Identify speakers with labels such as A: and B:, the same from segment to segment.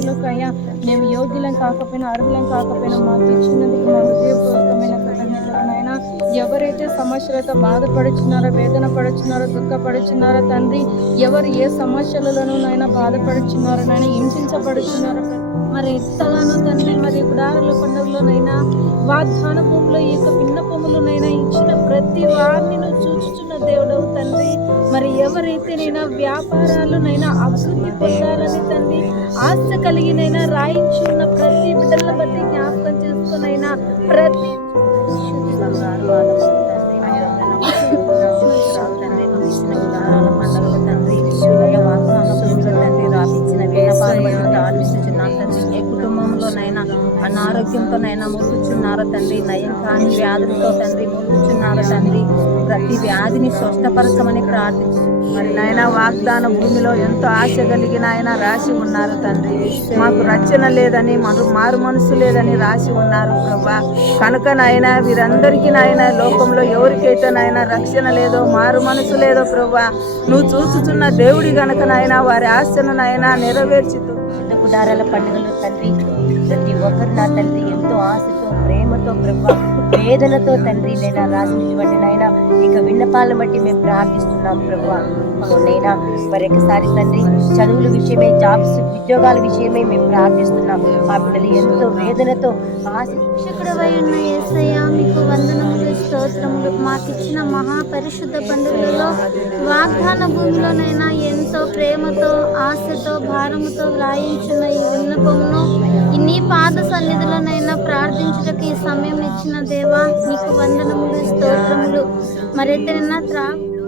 A: చేయుటకులకయ్యా మేము యోగ్యులం కాకపోయినా అర్హులం కాకపోయినా మాకు ఇచ్చినందుకు మా హృదయపూర్వకమైన కృతజ్ఞతలనైనా ఎవరైతే సమస్యలతో బాధపడుచున్నారో వేదన పడుచున్నారో దుఃఖపడుచున్నారో తండ్రి ఎవరు ఏ సమస్యలలోనూ నైనా బాధపడుచున్నారో నైనా హింసించబడుచున్నారో మరి ఎంతగానో తండ్రి మరి గుడారుల పండుగలోనైనా వాగ్దాన భూమిలో ఈ యొక్క విన్నపములనైనా ఇచ్చిన ప్రతి వారిని నువ్వు చూచుచున్న మరి ఎవరైతేనైనా వ్యాపారాలునైనా అభివృద్ధి పొందాలని తండ్రి ఆశ కలిగినైనా రాయించున్న ప్రతి బిడ్డల బట్టి జ్ఞాపకం చేసుకునైనా ప్రతి
B: అనారోగ్యంతోనైనా మూర్చున్నారో తండ్రి? నయం కాని వ్యాధులతో తండ్రి మూర్చున్నారో తండ్రి? ప్రతి వ్యాధిని స్వస్థపరచమని ప్రార్థించు. మరి నాయన వాగ్దాన భూమిలో ఎంతో ఆశ కలిగిన ఆయన రాసి ఉన్నారు తండ్రి. మాకు రక్షణ లేదని మరు మారు మనసు లేదని రాసి ఉన్నారు ప్రభా. కనుక నాయన వీరందరికీ నాయన లోకంలో ఎవరికైతే నాయన రక్షణ లేదో మారు మనసు లేదో ప్రభా నువ్వు చూచుచున్న దేవుడి గనక నాయన వారి ఆశను నాయన
C: నెరవేర్చుతూ. గుడారాల పండుగలు తండ్రి ప్రతి ఒక్కరు నా తండ్రి. ఎంతో ఆశతో ప్రేమతో ప్రభా వేదనతో తండ్రి నేను రాసినటువంటి నాయన. ఇక విన్నపాలను బట్టి మేము ప్రార్థిస్తున్నాం ప్రభు. నైనా? మరొకసారి తండ్రి చదువుల విషయమే జాబ్స్ ఉద్యోగాల విషయమే మేము ప్రార్థిస్తున్నాం. మా బిడ్డలు ఎంతో వేదనతో ఆశ
D: రక్షకుడవై ఉన్న యేసయ్య మీకు వందనములు స్తోత్రములు. మాకిచ్చిన మహాపరిశుద్ధ పండుగలలో వాగ్దాన భూమిలోనైనా ఎంతో ప్రేమతో ఆశతో భారముతో వ్రాయించిన పాద సన్నిధిలోనైనా ప్రార్థించుటకు ఈ సమయం ఇచ్చిన దేవా నీకు వందనములు స్తోత్రములు. మరైతేనైనా త్రా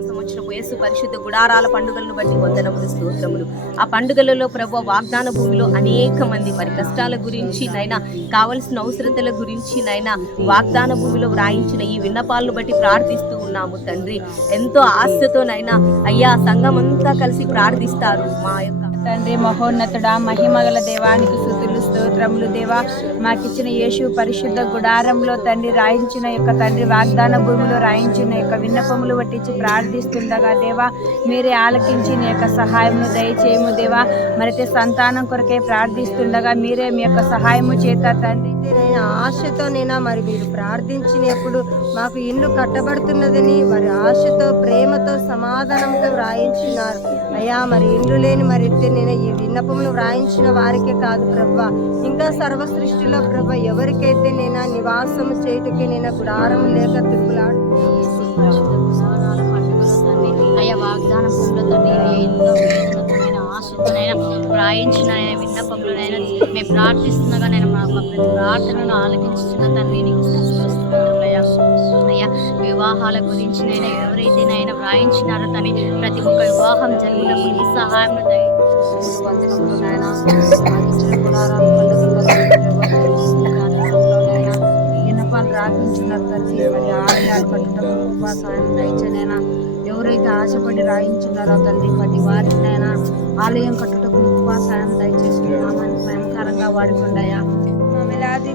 E: సంవత్సరపు యేసు పరిశుద్ధ గుడారాల పండుగలను బట్టి వందనములు స్తోత్రములు. ఆ పండుగలలో ప్రభు వాగ్దాన భూమిలో అనేక మంది వారి కష్టాల గురించి నైనా కావలసిన అవసరతల గురించి నైనా వాగ్దాన భూమిలో వ్రాయించిన ఈ విన్నపాలను బట్టి ప్రార్థిస్తూ ఉన్నాము తండ్రి. ఎంతో ఆశతోనైనా అయ్యా సంఘం అంతా కలిసి ప్రార్థిస్తారు మా యొక్క
B: తండ్రి మహోన్నతుడా మహిమగల దేవానికి స్థుతులు. స్తోత్రములు దేవా. మాకిచ్చిన యేసు పరిశుద్ధ గుడారంలో తండ్రి రాయించిన యొక్క తండ్రి వాగ్దాన భూమిలో రాయించిన యొక్క విన్నపములు పట్టించి ప్రార్థిస్తుండగా దేవా. మీరే ఆలకించి నీ యొక్క సహాయమును దయచేయము దేవా. మరైతే సంతానం కొరకే ప్రార్థిస్తుండగా మీరే మీ యొక్క సహాయము చేత తండ్రి
F: నేను ఆశతో మరి మీరు ప్రార్థించినప్పుడు మాకు ఇల్లు కట్టబడుతున్నదని మరి ఆశతో ప్రేమతో సమాధానంతో వ్రాయించినారు అయ్యా మరి ఇల్లు లేని మరి నేను ఈ విన్నపములు వ్రాయించిన వారికే కాదు ప్రభ. ఇంకా సర్వ సృష్టిలో ప్రభ ఎవరికైతే నేను నివాసం చేయటకి నేను గుడారం లేక తిరుగులాడు
A: వాగ్దానం అయ్యా ఆశతోనైనా వ్రాయించిన ఆయన విన్నపములనైనా మేము ప్రార్థిస్తున్నాగా నేను మా ప్రతి ప్రార్థనను ఆలకించుతున్న తండ్రి నీకు అయ్యా. అయ్యా వివాహాల గురించి నేను ఎవరైతే నాయన వ్రాయించినారో తని ప్రతి ఒక్క వివాహం జరిగినప్పుడు నీ సహాయం
B: విన్నపాలు రాయించున్నారు మరి ఆలయాలు కట్టడం ఉపవాసాయం దయచనైనా ఎవరైతే ఆశపడి రాయించున్నారో తండ్రి ప్రతి వారినైనా ఆలయం కట్టుటకు ఉపాసాయం దయచేస్తున్నామని వాడుకుండాయా
F: మమ్మలాది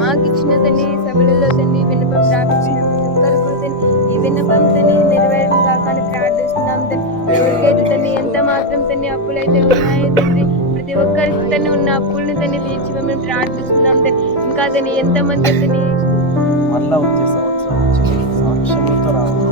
F: మాకు ఇచ్చిన తండ్రి సభలలో తండ్రి విన్నపం ప్రాపించిన ఒక్కరు తండ్రి ఈ విన్నపం తండ్రి నెరవేరం కాకని ప్రార్థిస్తున్నాం తండ్రి. తండ్రి ఎంత మాత్రం తండ్రి అప్పులైతే ఉన్నాయో తండ్రి. ప్రతి ఒక్కరికి తండ్రి ఉన్న అప్పులను తండ్రి తీర్చి మేము ప్రార్థిస్తున్నాం తండ్రి. ఇంకా తండ్రి ఎంతమంది తండ్రి
G: మళ్ళా వచ్చే సంవత్సరం సంవత్సరంతో రావాలి.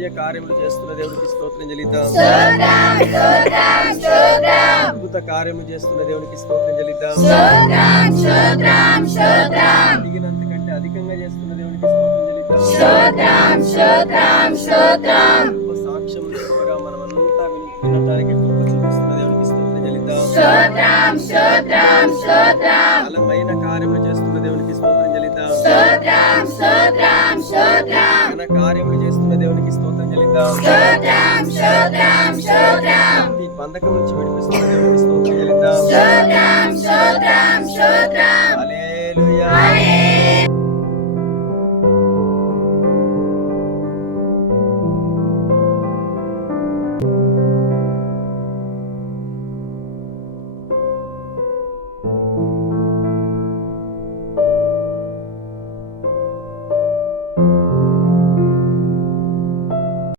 D: వచ్చిన సహాయం ప్రతి ఒక్కరు వచ్చి బిడ్డని సాక్షిగా నిలబెట్టని సహాయం దయచేయండి
G: చర్య కార్యములు చేస్తున్న దేవుడికి స్తోత్రం చెల్లిద్దాం. అద్భుత కార్యము చేస్తున్న దేవునికి స్తోత్రం. చెల్లిద్దాం అడిగినంతకంటే అధికంగా చేస్తున్న దేవునికి స్తోత్రం చెల్లిద్దాం. గొప్ప సాక్ష్యం మనమంతా విని వినటానికి చూపిస్తున్న దేవునికి స్తోత్రం చెల్లిద్దాం. బలమైన కార్యములు స్తోత్రం స్తోత్రం స్తోత్రం.
H: తన కార్యములు చేస్తున్న దేవునికి స్తోత్రం చెల్లిద్దాం.
G: స్తోత్రం స్తోత్రం స్తోత్రం.
H: ఈ బంధకం నుంచి విడిపిస్తున్న దేవునికి స్తోత్రం చెల్లిద్దాం.
G: స్తోత్రం స్తోత్రం.